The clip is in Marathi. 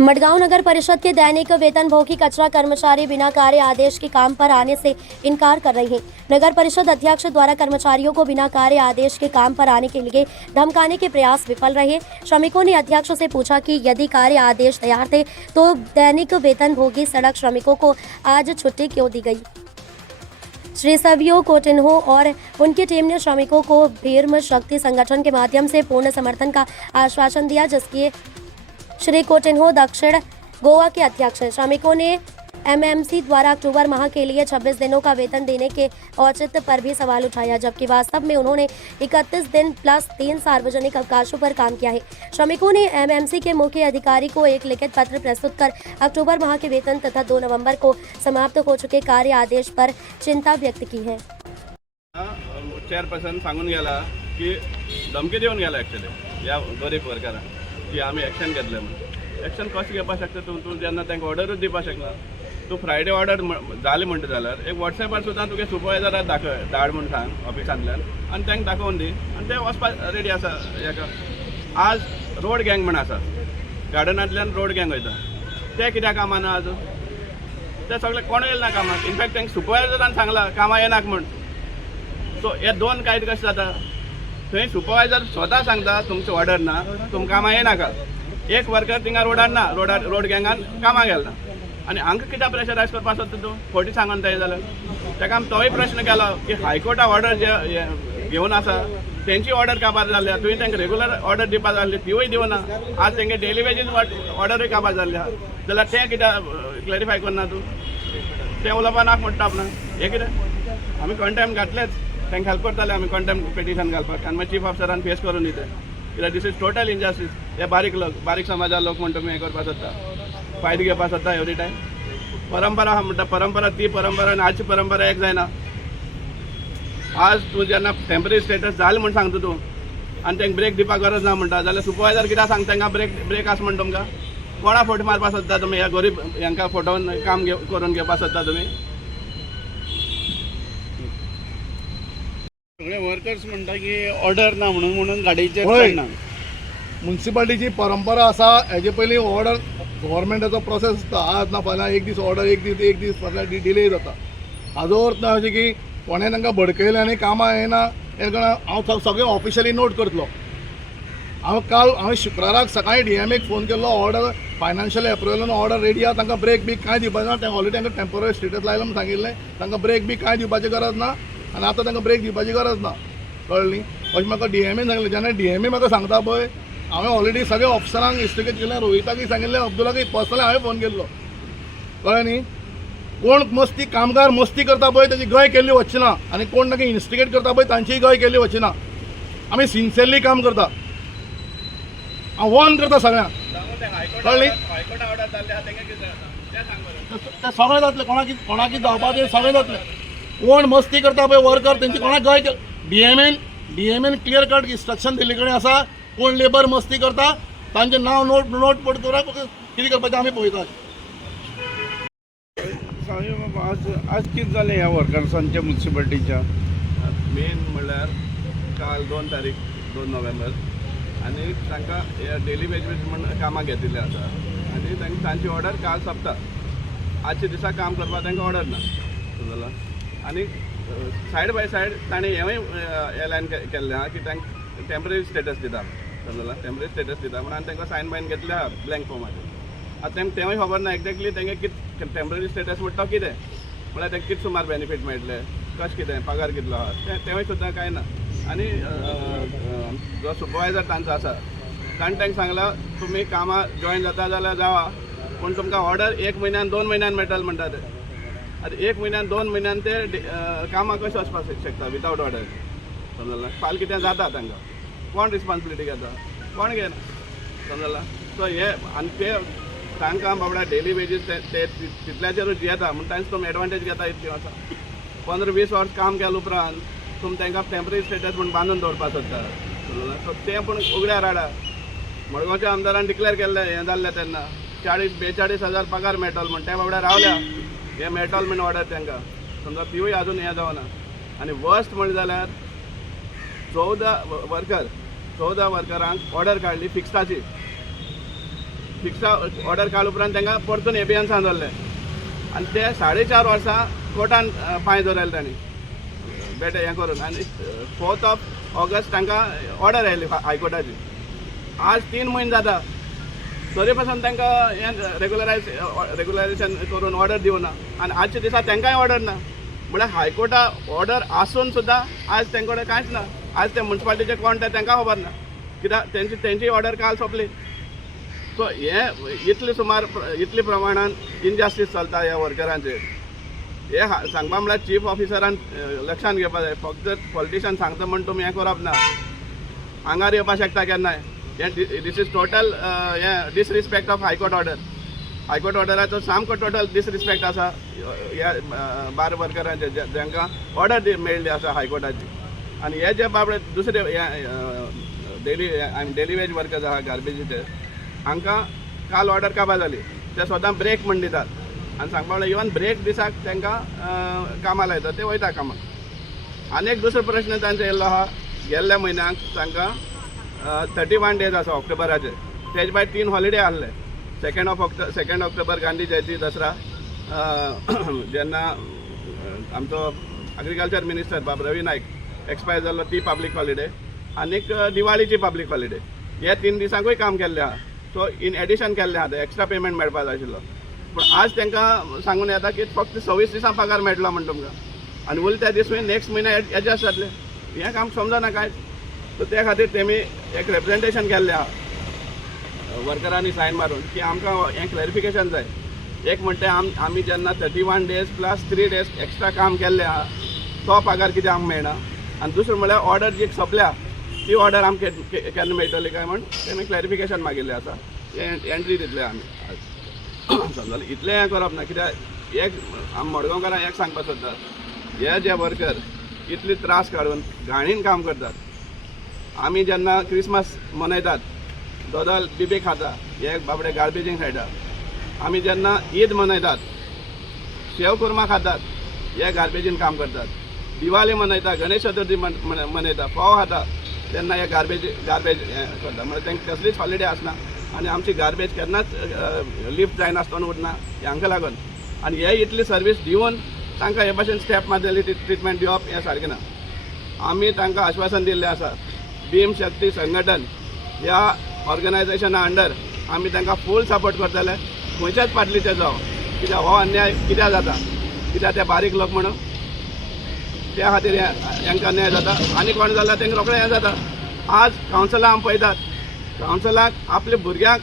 मडगांव नगर परिषद के दैनिक वेतनभोगी कचरा कर्मचारी बिना कार्य आदेश के काम पर आने से इनकार कर रहे हैं। नगर परिषद अध्यक्ष द्वारा कर्मचारियों को बिना कार्य आदेश के काम पर आने के लिए धमकाने के प्रयास विफल रहे। श्रमिकों ने अध्यक्ष से पूछा कि यदि कार्य आदेश तैयार थे तो दैनिक वेतनभोगी सड़क श्रमिकों को आज छुट्टी क्यों दी गई। श्री सवियो कोटिन्हो और उनकी टीम ने श्रमिकों को भीर्म शक्ति संगठन के माध्यम से पूर्ण समर्थन का आश्वासन दिया, जिसकी श्री कोटिन्हो दक्षिण गोवा के अध्यक्ष हैं। श्रमिकों ने एमएमसी द्वारा अक्टूबर माह के लिए 26 दिनों का वेतन देने के औचित्य पर भी सवाल उठाया, जबकि वास्तव में उन्होंने 31 दिन प्लस 3 सार्वजनिक अवकाशों पर काम किया है। श्रमिकों ने एमएमसी के मुख्य अधिकारी को एक लिखित पत्र प्रस्तुत कर अक्टूबर माह के वेतन तथा 2 नवंबर को समाप्त हो चुके कार्य आदेश पर चिंता व्यक्त की है। चेयरपर्सन सांगून गेला की धमकी देऊन गेला एक्चुअली या गरीब वर्करांक की आम्ही एक्शन घेतले म्हणून। एक्शन कशें घेवपाक शकता तूं जेन्ना तांकां ऑर्डरूच दिवपाक शकना। तूं फ्रायडे ऑर्डर जाली म्हणटा जाल्यार एक वॉट्सॅपार सुद्दां तुगे सुपरवायझराक धाड म्हूण सांग ऑफिसांतल्यान आनी तांकां दाखोवन दी आनी ते वचपाक रेडी आसा। हेका आज रोड गँग म्हण आसा, गार्डनांतल्यान रोड गँग वयता, ते कित्याक कामाना आज? ते सगळे कोण येयले ना कामाक। इनफॅक्ट तांकां सुपरवायझरान सांगलां कामां येनाक म्हूण। सो हे दोन कायद कशें जाता? थंय सुपरवायझर स्वता सांगता तुमचें ऑर्डर ना, तुमकां कामां येनाका। एक वर्कर थिंगा रोडार ना, रोड गँगान कामां गेलो ना आनी हांकां कित्याक प्रेशरायज करपाक सोदता तूं? खोटी सांगून जाय जाल्यार ताका आमी तोय प्रश्न केलो की हायकोर्टा ऑर्डर जे घेवन आसा तेंची ऑर्डर काबार जाल्ल्या, तुवें तांकां रेगुलर ऑर्डर दिवपाक जाल्ली तिवूय दिवना। आज तांकां डेली वेजीस ऑर्डरूय काबार जाल्ली आहा जाल्यार तें कित्याक क्लॅरिफाय करना तूं? तें उलोवपा नाका म्हणटा आपणाक। हे कितें आमी कंटेम घातलेच, तांकां हेल्प करताले आमी कंटेम पिटिशन घालपाक आनी मागीर चीफ ऑफिसरान फेस करून दिते कित्याक दीस इज टोटल इनजस्टीस। हे बारीक समाजा लोक म्हणटा तुमी हें करपाक सोदता, फायदो घेवपाक सोदता एवरी टायम। परंपरा आहा म्हणटा, परंपरा ती परंपरा आनी आजची परंपरा एक जायना। आज तूं जेन्ना टेम्पररी स्टेटस जालें म्हूण सांगता तूं आनी तांकां ब्रेक दिवपाक गरज ना म्हणटा जाल्यार सुपरवायझर कित्याक सांगता तांकां ब्रेक आसा म्हण तुमकां? कोणा फोट मारपाक सोदता तुमी? ह्या गरीब हांकां फोटोवन काम करून घेवपाक सोदता तुमी? सगळे वर्कर्स म्हणटा की ऑर्डर ना म्हणून गाडयेचेर ना। म्युन्सिपालिटीची परंपरा आसा, हेजे पयलीं ऑर्डर गव्हर्मेंटाचो प्रोसेस आसता। आज ना फाल्यां एक दीस ऑर्डर, एक दीस फाल्यां डिले जाता। हाजो अर्थ ना अशें की कोणें तांकां भडकयलें आनी कामां येना हें हांव सगळें ऑफिशियली नोट करतलो। हांवें शुक्राराक सकाळीं डीएमएक फोन केल्लो, ऑर्डर फायनान्शियल एप्रुवलान ऑर्डर रेडी आहा, तांकां ब्रेक बी कांय दिवपाचें ना। तांकां ऑलरेडी तांकां टेम्पररी स्टेटस लायला म्हूण सांगिल्लें, तांकां ब्रेक बी कांय दिवपाची गरज ना आनी आतां तांकां ब्रेक दिवपाची गरज ना, कळ्ळें? अशें म्हाका डीएमएन सांगलें। जेन्ना डीएमए म्हाका सांगता पळय, हांवें ऑलरेडी सगळ्या ऑफिसरांक इन्स्टिगेट केलें, रोहिताकय सांगिल्लें, अब्दुलाकय पर्सनली हांवें फोन केल्लो, कळ्ळें न्ही? कोण कामगार मस्ती करता पळय तेजी गय केल्ली वचना आनी कोण ताका इन्स्टिगेट करता पळय तांचीय गय केल्ली वचना। आमी सिन्सियरली काम करता, हांव वॉर्न करता सगळ्यांक, कळ्ळें? तें सगळें जातलें, कोणाकी जावपाचें सगळें जातलें। कोण मस्ती करता पळय वर्कर तेंची कोणाक गय डीएमएन क्लियर कट इंस्ट्रक्शन दिल्ले कडेन आसा। कोण लेबर मस्ती करता तांचें नांव नोट पड करा, कितें करपाचें आमी पळयता। आज कितें जालें ह्या वर्कर्सांच्या म्युन्सिपालिटीच्या? मेन म्हणल्यार काल 2 तारीख 2 नोव्हेंबर आनी तांकां डेली वेजीस म्हण कामाक घेतिल्लें आसा आनी तांकां तांची ऑर्डर काल सोंपता। आजच्या दिसा काम करपाक तांकां ऑर्डर ना समजला। आनी सायड बाय सायड ताणें हेंवूय एलायन केल्लें आहा की तांकां टेम्पररी स्टेटस दिता समजला, टेम्पररी स्टेटस दिता म्हणून आनी तांकां सायन बायन घेतले आहा ब्लँक फॉर्माचेर। आतां तांकां तेंवूय खबर ना एक्झॅक्टली तांकां कितें टेम्पररी स्टेटस म्हणटा तो कितें, म्हळ्यार तांकां कितें सुमार बेनिफीट मेळटले, कशें कितें, पगार कितलो आहा तेंवूय सुद्दां कांय ना। आनी जो सुपरवायझर तांचो आसा ताणें सांगलां तुमी कामां जॉयन जाता जाल्यार जावा, पूण तुमकां ऑर्डर 1 म्हयन्यान 2 म्हयन्यान मेळटलें म्हणटा ते। आतां 1 म्हयन्यान 2 म्हयन्यान ते कामां कशें वचपाक शकता विदावट ऑर्डर समजला? फाल्यां कितें जाता तांकां कोण रिस्पॉन्सिबिलिटी घेता? कोण घेना समजला? सो हे आनी ते तांकां बाबडा डेली वेजीस ते तितल्याचेरूच येता म्हणून तांचे तुमी एडवांटेज घेता इतली आसा। 15-20 वर्स काम केल्या उपरांत तुमी तांकां टेम्पररी स्टेटस म्हूण बांदून दवरपाक सोदता समजला? सो तें पूण उगड्यार हाडा। मडगांवच्या आमदारान डिक्लेअर केल्लें हें जाल्लें तेन्ना 40-42 हजार पगार मेळटलो म्हण, त्या बाबड्यार रावल्या हें मेळटलो म्हण ऑर्डर तांकां समजा, तिवूय आजून हें जावना। आनी वर्स्ट म्हणलें जाल्यार 14 वर्करांक ऑर्डर काडली फिक्स्डाची फिक्स ऑर्डर काल उपरांत तांकां परतून एबियन्सान दवरले आनी ते 4.5 वर्सां कोर्टान पांय दवरले तांणी बेटे हें करून आनी 4th ऑगस्ट तांकां ऑर्डर आयली हायकोर्टाची. आज 3 म्हयने जाता तरी पासून तांकां हें रेगुलरायजेशन करून ऑर्डर दिवना आनी आजच्या दिसा तांकांय ऑर्डर ना. म्हळ्यार हायकोर्टा ऑर्डर आसून सुद्दां आज तांचे कडेन कांयच ना. आज ते म्युन्सिपालिटीचे कोण ते तांकां खबर ना कित्याक तेंची ऑर्डर काल सोंपली. सो हे इतले प्रमाणान इनजस्टीस चलता ह्या वर्करांचेर. हे सांगपा म्हळ्यार चीफ ऑफिसरान लक्षांत घेवपाक जाय. फक्त पॉलिटिशियन सांगता म्हण तुमी हें करप ना. आंगार येवपाक शकता केन्नाय. दीस इज टोटल हें disrespect of high court order. High court ऑर्डराचो सामको टोटल डिसरिस्पेक्ट आसा ह्या बार वर्करांचे जांकां ऑर्डर मेळिल्ली आसा हायकोर्टाची. आनी हे जे बाबडे दुसरे डेली वेज वर्कर्स आहा गार्बेजीचे हांकां काल ऑर्डर काबार जाली. ते स्वता ब्रेक म्हण दितात आनी सांगपा म्हळ्यार इवन ब्रेक दिसाक तांकां कामां लायतात ते वयता कामाक. आनी एक दुसरो प्रश्न तांचो येयल्लो आहा गेल्ल्या म्हयन्याक तांकां 31 डेज आसा ऑक्टोबराचे. तेजे भायर 3 हॉलिडे आहले. 2 ऑक्टोबर गांधी जयंती दसरा जेन्ना आमचो एग्रीकल्चर मिनिस्टर बाब रवी नायक एक्सपायर जाल्लो ती पब्लीक हॉलिडे आनीक दिवाळीची पब्लीक हॉलिडे. हे 3 दिसांकूय काम केल्लें आहा. सो इन एडिशन केल्लें आहा. एक्स्ट्रा पेमेंट मेळपा जाय आशिल्लो पूण आज तांकां सांगून येता की फक्त 26 दिसां पगार मेळटलो म्हण तुमकां आनी उरले त्या दीस नेक्स्ट म्हयन्या एडजस्ट जातले. हें काम समजना कांयच. सो त्या खातीर तेमी एक रिप्रेजेंटेशन केल्लें आहा वर्करांनी सायन मारून की आमकां हें क्लॅरिफिकेशन जाय. एक म्हणटा आमी जेन्ना 31 डेज प्लस 3 डेज एक्स्ट्रा काम केल्लें आहा तो पगार कित्याक आमकां मेळना. आनी दुसरें म्हळ्यार ऑर्डर जी सोंपल्या ती ऑर्डर आमकां केन्ना मेळटली काय म्हण तेमी क्लॅरिफिकेशन मागिल्लें आसा. एंट्री दितले आमी समजलें. इतलें हें करप ना कित्याक एक आमी मडगांवकारांक एक सांगपाक सोदतात हे जे वर्कर इतले त्रास काडून घाणीन काम करतात. आमी जेन्ना क्रिसमस मनयतात दोदल बिबे खाता हे बाबडे गार्बेजींग खेळटात. आमी जेन्ना ईद मनयतात शेव कुर्मा खातात हे गार्बेजीन काम करतात. दिवाळी मनयता गणेश चतुर्थी मनयता फोव खाता तेन्ना हे गार्बेज करता. म्हळ्यार तांकां कसलीच हॉलिडे आसना आनी आमची गार्बेज केन्नाच लिफ्ट जायनासतना उरना हांकां लागून. आनी हे इतली सर्वीस दिवन तांकां हे भाशेन स्टेप मारलेली ट्रिटमेंट दिवप हें सारकें ना. आमी तांकां आश्वासन दिल्लें आसा भीम शक्ती संघटन ह्या ऑर्गनायजेशना अंडर आमी तांकां फूल सपोर्ट करतले खंयच्याच पाटलीचे जावं. कित्याक हो अन्याय कित्याक जाता कित्याक ते बारीक लोक म्हणून त्या खातीर हांकां अन्याय जाता. आनी कोण जाल्यार तांकां रोखडें हें जाता. आज कावन्सिलां आमी पळयतात कावन्सिलाक आपल्या भुरग्यांक